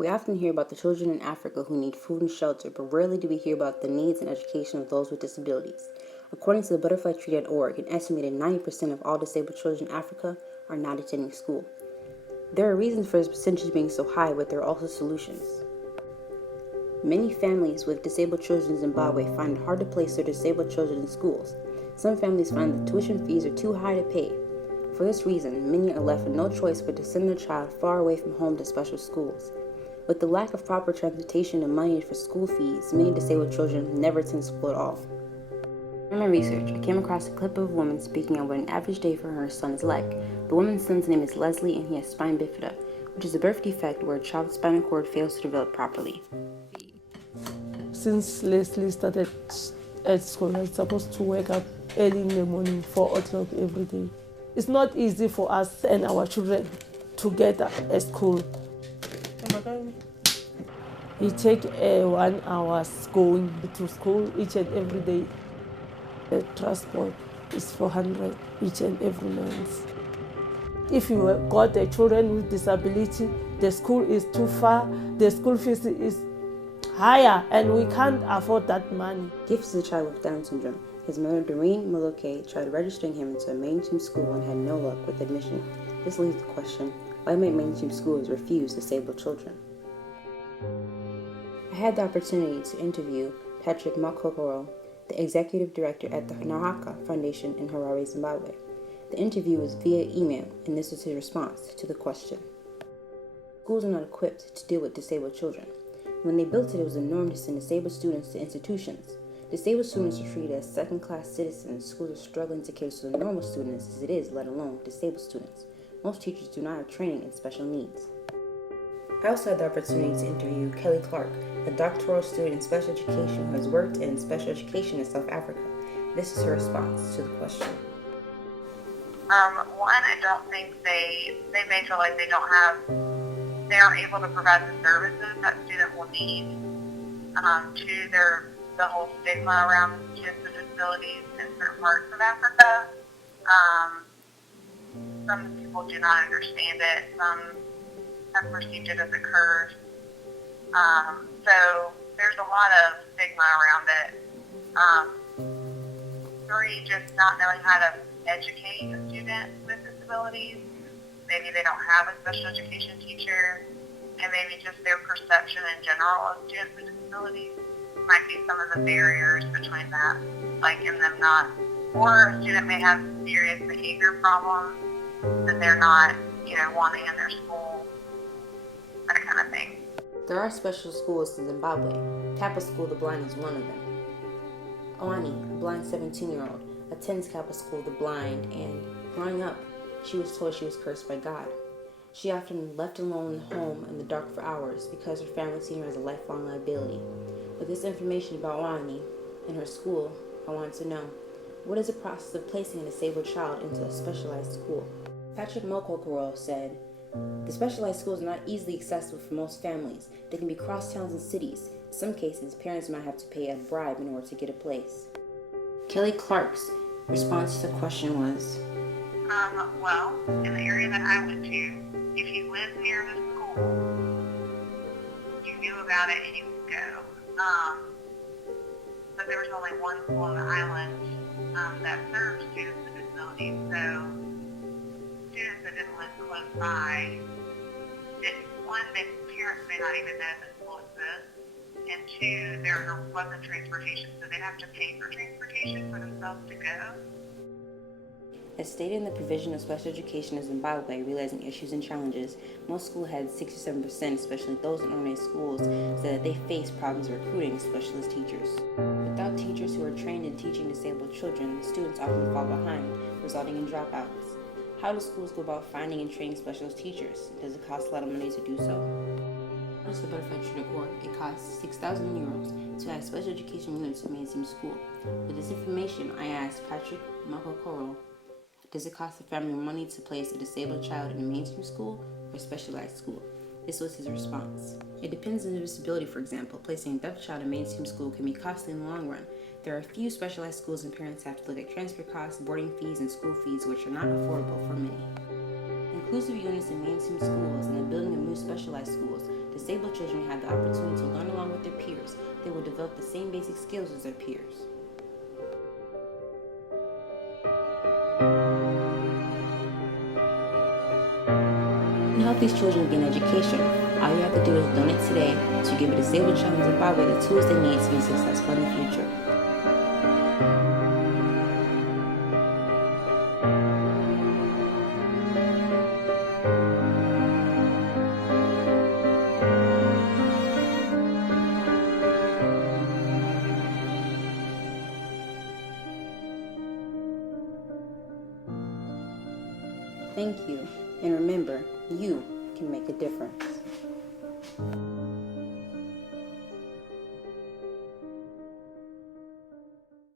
We often hear about the children in Africa who need food and shelter, but rarely do we hear about the needs and education of those with disabilities. According to the butterflytree.org, an estimated 90% of all disabled children in Africa are not attending school. There are reasons for this percentage being so high, but there are also solutions. Many families with disabled children in Zimbabwe find it hard to place their disabled children in schools. Some families find that tuition fees are too high to pay. For this reason, many are left with no choice but to send their child far away from home to special schools. With the lack of proper transportation and money for school fees, many disabled children never attend school at all. In my research, I came across a clip of a woman speaking on what an average day for her son is like. The woman's son's name is Leslie, and he has spina bifida, which is a birth defect where a child's spinal cord fails to develop properly. Since Leslie started at school, I'm supposed to wake up early in the morning, 4 o'clock every day. It's not easy for us and our children to get at school. He take 1 hour going to school each and every day. The transport is 400 each and every month. If you got the children with disability, the school is too far, the school fees is higher, and we can't afford that money. Gift is a child with Down syndrome. His mother, Doreen Moloke, tried registering him into a mainstream school and had no luck with admission. This leaves the question, why might mainstream schools refuse disabled children? I had the opportunity to interview Patrick Makokoro, the executive director at the Nahaka Foundation in Harare, Zimbabwe. The interview was via email, and this was his response to the question. Schools are not equipped to deal with disabled children. When they built it, it was the norm to send disabled students to institutions. Disabled students are treated as second-class citizens. Schools are struggling to cater to the normal students as it is, let alone disabled students. Most teachers do not have training in special needs. I also had the opportunity to interview Kelly Clark, a doctoral student in special education who has worked in special education in South Africa. This is her response to the question. One, I don't think they may feel like they aren't able to provide the services that student will need. Two, the whole stigma around kids with disabilities in certain parts of Africa. Some people do not understand it. Some have perceived it as a curse. So there's a lot of stigma around it. Three, just not knowing how to educate a student with disabilities. Maybe they don't have a special education teacher, and maybe just their perception in general of students with disabilities might be some of the barriers between that, like in them not, or a student may have serious behavior problems that they're not, wanting in their school, that kind of thing. There are special schools in Zimbabwe. Kappa School the Blind is one of them. Oani, a blind 17-year-old, attends Kappa School the Blind, and growing up, she was told she was cursed by God. She often left alone in the home in the dark for hours because her family seen her as a lifelong liability. With this information about Oani and her school, I wanted to know, what is the process of placing a disabled child into a specialized school? Patrick Mokokoro said, the specialized schools are not easily accessible for most families. They can be cross towns and cities. In some cases, parents might have to pay a bribe in order to get a place. Kelly Clark's response to the question was, well, in the area that I went to, if you lived near the school, you knew about it and you could go. But there was only one school on the island that served students with disabilities, so students that didn't live close by, one, their parents may not even know the school exists, and two, there wasn't transportation, so they'd have to pay for transportation for themselves to go. As stated in the provision of special education in Zimbabwe, realizing issues and challenges, most school heads, 67%, especially those in organized schools, said that they face problems recruiting specialist teachers. Without teachers who are trained in teaching disabled children, the students often fall behind, resulting in dropouts. How do schools go about finding and training specialist teachers? Does it cost a lot of money to do so? According to the butterflytree.org, it costs 6,000 euros to add special education units in mainstream school. With this information, I asked Patrick Makokoro, does it cost the family money to place a disabled child in a mainstream school or specialized school? This was his response. It depends on the disability. For example, placing a deaf child in mainstream school can be costly in the long run. There are a few specialized schools and parents have to look at transfer costs, boarding fees, and school fees, which are not affordable for many. In inclusive units in mainstream schools and the building of new specialized schools, disabled children have the opportunity to learn along with their peers. They will develop the same basic skills as their peers. To help these children gain education, all you have to do is donate today to give a disabled child in Zimbabwe the tools they need to be successful in the future. Thank you, and remember, you can make a difference.